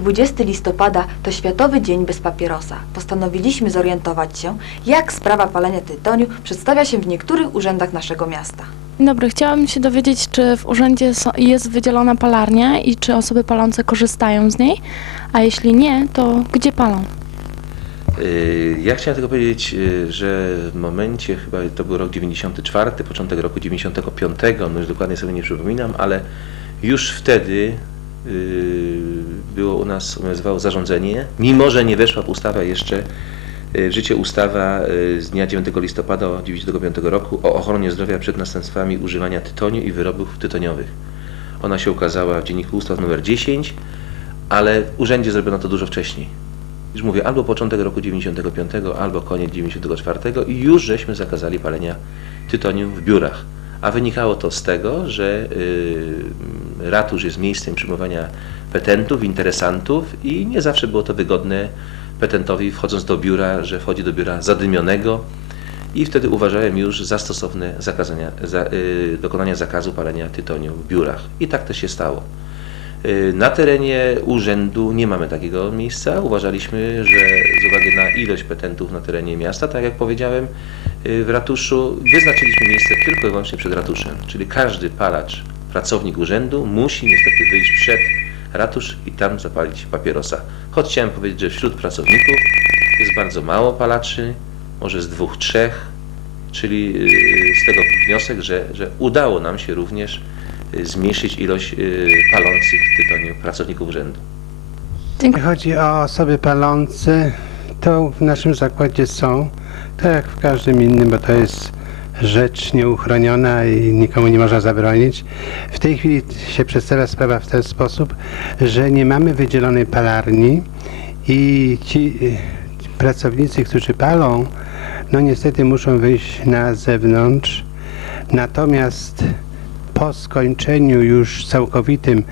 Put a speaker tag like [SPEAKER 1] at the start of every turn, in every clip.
[SPEAKER 1] 20 listopada to Światowy Dzień bez papierosa. Postanowiliśmy zorientować się, jak sprawa palenia tytoniu przedstawia się w niektórych urzędach naszego miasta.
[SPEAKER 2] Dzień dobry, chciałabym się dowiedzieć, czy w urzędzie jest wydzielona palarnia i czy osoby palące korzystają z niej, a jeśli nie, to gdzie palą?
[SPEAKER 3] Y, Ja chciałem tylko powiedzieć, y, że w momencie, chyba to był rok 94, początek roku 95, no już dokładnie sobie nie przypominam, ale już wtedy było u nas, obowiązywało zarządzenie, mimo że nie weszła w ustawę jeszcze y, w życie ustawa y, z dnia 9 listopada 1995 roku o ochronie zdrowia przed następstwami używania tytoniu i wyrobów tytoniowych. Ona się ukazała w Dzienniku Ustaw numer 10, ale w urzędzie zrobiono to dużo wcześniej. Już mówię, albo początek roku 95, albo koniec 94 i już żeśmy zakazali palenia tytoniu w biurach. A wynikało to z tego, że y, ratusz jest miejscem przyjmowania petentów, interesantów i nie zawsze było to wygodne petentowi wchodząc do biura, że wchodzi do biura zadymionego i wtedy uważałem już za stosowne zakazania, za, y, dokonania zakazu palenia tytoniu w biurach. I tak też się stało. Y, Na terenie urzędu nie mamy takiego miejsca. Uważaliśmy, że z uwagi na ilość petentów na terenie miasta, tak jak powiedziałem, y, w ratuszu wyznaczyliśmy miejsce tylko i wyłącznie przed ratuszem. Czyli każdy palacz, pracownik urzędu musi niestety wyjść przed ratusz i tam zapalić papierosa. Choć chciałem powiedzieć, że wśród pracowników jest bardzo mało palaczy, może z dwóch, trzech, czyli y, z tego wniosek, że, że udało nam się również zmniejszyć ilość y, palących tytoniu pracowników urzędu.
[SPEAKER 4] Jeśli chodzi o osoby palące, to w naszym zakładzie są, tak jak w każdym innym, bo to jest rzecz nieuchroniona i nikomu nie można zabronić. W tej chwili się przedstawia sprawa w ten sposób, że nie mamy wydzielonej palarni i ci y, pracownicy, którzy palą, no niestety muszą wyjść na zewnątrz. Natomiast po skończeniu już całkowitym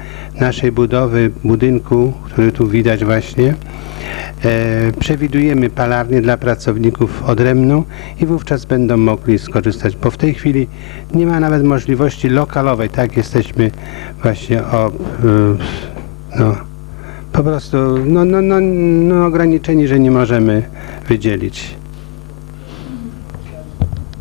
[SPEAKER 4] naszej budowy budynku, który tu widać właśnie, e, przewidujemy palarnię dla pracowników odrębną i wówczas będą mogli skorzystać, bo w tej chwili nie ma nawet możliwości lokalowej, tak jesteśmy właśnie o, e, no, po prostu no, no, no, no ograniczeni, że nie możemy wydzielić.